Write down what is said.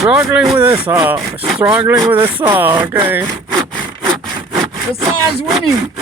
Struggling with a saw. Struggling with a saw, okay? The saw is winning.